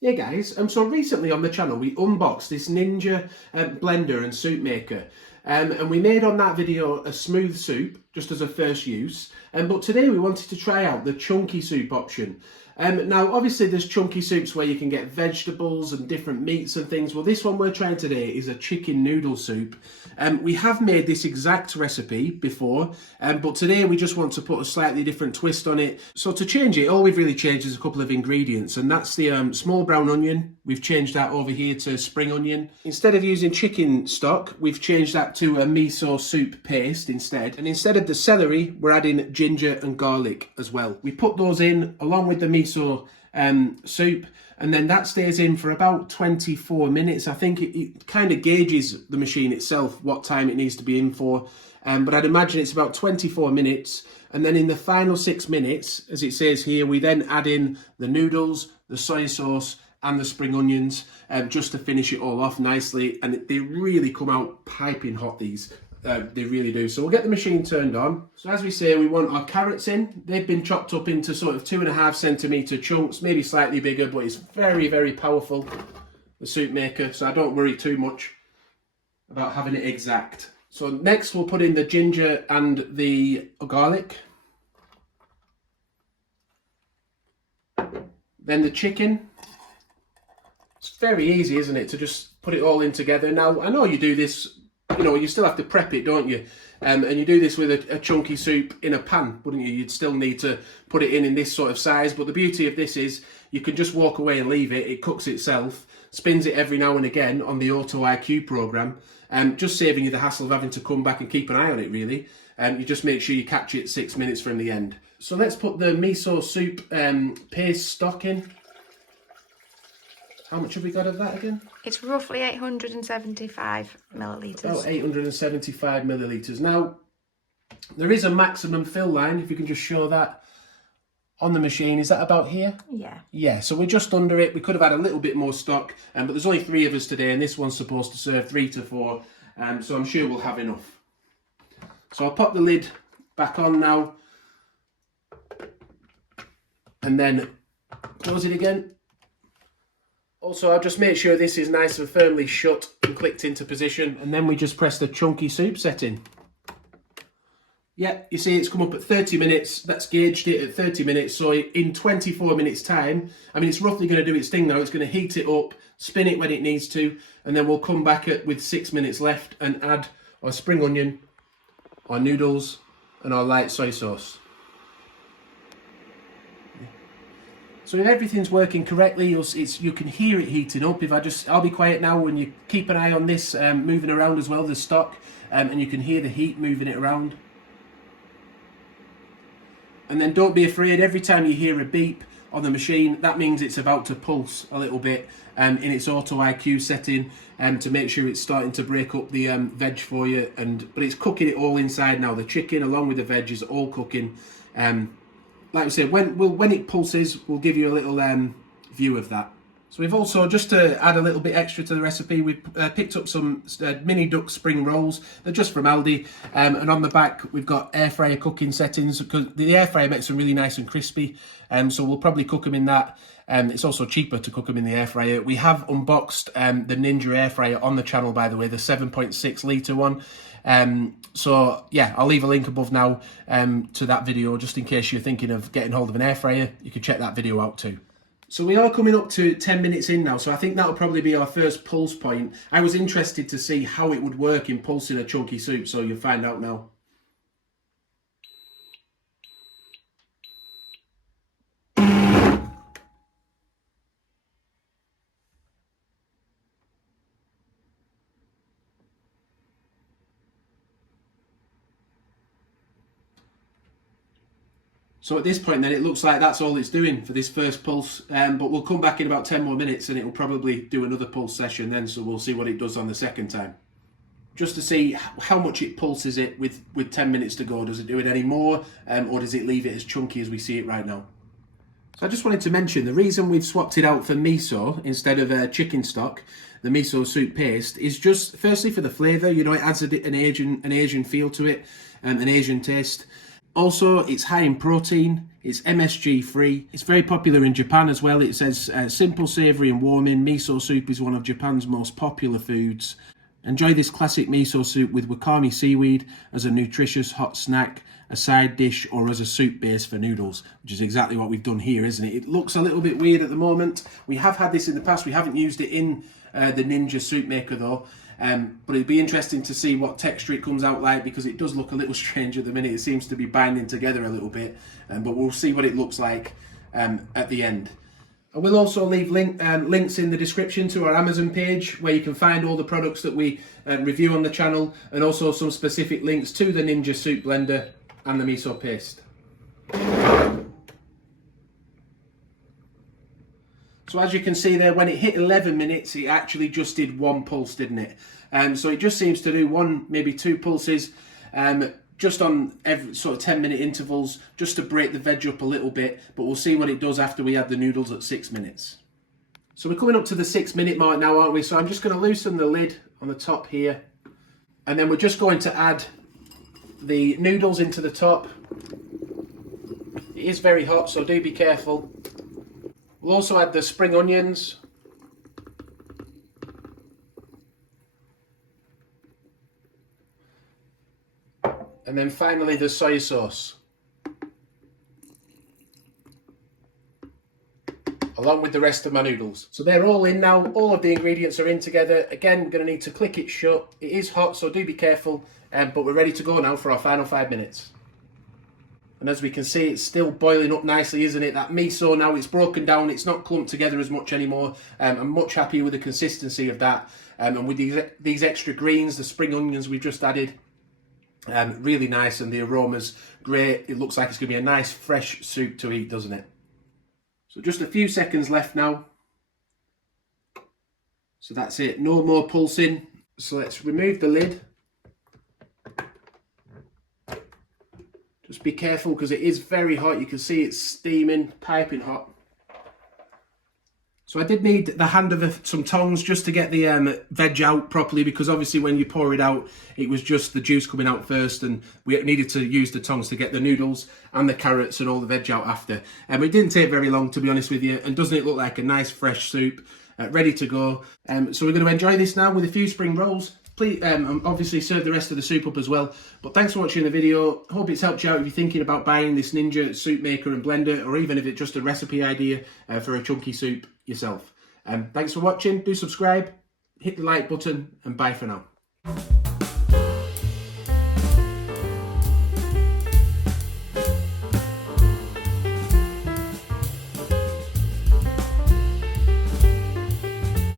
Hey guys, so recently on the channel we unboxed this Ninja blender and soup maker, and we made on that video a smooth soup just as a first use, but today we wanted to try out the chunky soup option. Now obviously there's chunky soups where you can get vegetables and different meats and things. Well, this one we're trying today is a chicken noodle soup. We have made this exact recipe before, but today we just want to put a slightly different twist on it. So to change it, all we've really changed is a couple of ingredients, and that's the small brown onion. We've changed that over here to spring onion. Instead of using chicken stock, we've changed that to a miso soup paste instead. And instead of the celery, we're adding ginger and garlic as well. We put those in along with the miso soup, and then that stays in for about 24 minutes. I think it kind of gauges the machine itself what time it needs to be in for, but I'd imagine it's about 24 minutes. And then in the final 6 minutes, as it says here, we then add in the noodles, the soy sauce and the spring onions, just to finish it all off nicely. And they really come out piping hot, these. They really do. So we'll get the machine turned on. So as we say, we want our carrots in. They've been chopped up into sort of 2.5 centimetre chunks, maybe slightly bigger, but it's very, very powerful, the soup maker. So I don't worry too much about having it exact. So next we'll put in the ginger and the garlic. Then the chicken. It's very easy, isn't it, to just put it all in together. Now, I know you do this, you know, you still have to prep it, don't you? And you do this with a chunky soup in a pan, wouldn't you? You'd still need to put it in this sort of size. But the beauty of this is you can just walk away and leave it. It cooks itself, spins it every now and again on the Auto IQ program, just saving you the hassle of having to come back and keep an eye on it, really. You just make sure you catch it 6 minutes from the end. So let's put the miso soup paste stock in. How much have we got of that again? It's roughly 875 millilitres. About 875 millilitres. Now, there is a maximum fill line, if you can just show that on the machine. Is that about here? Yeah. Yeah, so we're just under it. We could have had a little bit more stock, but there's only 3 of us today, and this one's supposed to serve 3 to 4, so I'm sure we'll have enough. So I'll pop the lid back on now, and then close it again. Also, I'll just make sure this is nice and firmly shut and clicked into position, and then we just press the chunky soup setting. Yeah, you see it's come up at 30 minutes. That's gauged it at 30 minutes. So in 24 minutes time, I mean, it's roughly going to do its thing now. It's going to heat it up, spin it when it needs to, and then we'll come back with 6 minutes left and add our spring onion, our noodles, and our light soy sauce. So if everything's working correctly, you can hear it heating up. I'll be quiet now when you keep an eye on this moving around as well, the stock, and you can hear the heat moving it around. And then don't be afraid, every time you hear a beep on the machine, that means it's about to pulse a little bit in its Auto IQ setting, to make sure it's starting to break up the veg for you. But it's cooking it all inside now. The chicken along with the veg is all cooking. Like I said, when it pulses, we'll give you a little view of that. So we've also, just to add a little bit extra to the recipe, we've picked up some mini duck spring rolls. They're just from Aldi, and on the back we've got air fryer cooking settings, because the air fryer makes them really nice and crispy, so we'll probably cook them in that. It's also cheaper to cook them in the air fryer. We have unboxed the Ninja air fryer on the channel, by the way, the 7.6 litre one. So yeah, I'll leave a link above now to that video, just in case you're thinking of getting hold of an air fryer. You can check that video out too. So we are coming up to 10 minutes in now, so I think that'll probably be our first pulse point. I was interested to see how it would work in pulsing a chunky soup, so you'll find out now. So at this point then, it looks like that's all it's doing for this first pulse, but we'll come back in about 10 more minutes and it'll probably do another pulse session then, so we'll see what it does on the second time. Just to see how much it pulses it with 10 minutes to go. Does it do it any more, or does it leave it as chunky as we see it right now? So I just wanted to mention, the reason we've swapped it out for miso instead of chicken stock, the miso soup paste, is just firstly for the flavour. You know, it adds an Asian feel to it, an Asian taste. Also, it's high in protein, it's MSG free, it's very popular in Japan as well. It says simple, savoury and warming. Miso soup is one of Japan's most popular foods. Enjoy this classic miso soup with wakame seaweed as a nutritious hot snack, a side dish, or as a soup base for noodles, which is exactly what we've done here, isn't it? It looks a little bit weird at the moment. We have had this in the past. We haven't used it in the Ninja soup maker though. But it'd be interesting to see what texture it comes out like, because it does look a little strange at the minute. It seems to be binding together a little bit, but we'll see what it looks like at the end. I will also leave links in the description to our Amazon page where you can find all the products that we review on the channel, and also some specific links to the Ninja soup blender and the miso paste. So as you can see there, when it hit 11 minutes, it actually just did one pulse, didn't it? So it just seems to do one, maybe two pulses, just on every sort of 10-minute intervals, just to break the veg up a little bit. But we'll see what it does after we add the noodles at 6 minutes. So we're coming up to the 6-minute mark now, aren't we? So I'm just going to loosen the lid on the top here. And then we're just going to add the noodles into the top. It is very hot, so do be careful. We'll also add the spring onions. And then finally the soy sauce. Along with the rest of my noodles. So they're all in now. All of the ingredients are in together. Again, we're going to need to click it shut. It is hot, so do be careful. But we're ready to go now for our final 5 minutes. And as we can see, it's still boiling up nicely, isn't it? That miso now, it's broken down. It's not clumped together as much anymore. I'm much happier with the consistency of that. And with these extra greens, the spring onions we've just added, really nice, and the aroma's great. It looks like it's going to be a nice fresh soup to eat, doesn't it? So just a few seconds left now. So that's it, no more pulsing. So let's remove the lid. Just be careful because it is very hot. You can see it's steaming, piping hot. So I did need the hand of some tongs just to get the veg out properly, because obviously when you pour it out, it was just the juice coming out first, and we needed to use the tongs to get the noodles and the carrots and all the veg out after. And it didn't take very long, to be honest with you. And doesn't it look like a nice fresh soup, ready to go? So we're going to enjoy this now with a few spring rolls. Please, obviously serve the rest of the soup up as well. But thanks for watching the video. Hope it's helped you out if you're thinking about buying this Ninja soup maker and blender, or even if it's just a recipe idea for a chunky soup yourself. Thanks for watching. Do subscribe, hit the like button, and bye for now.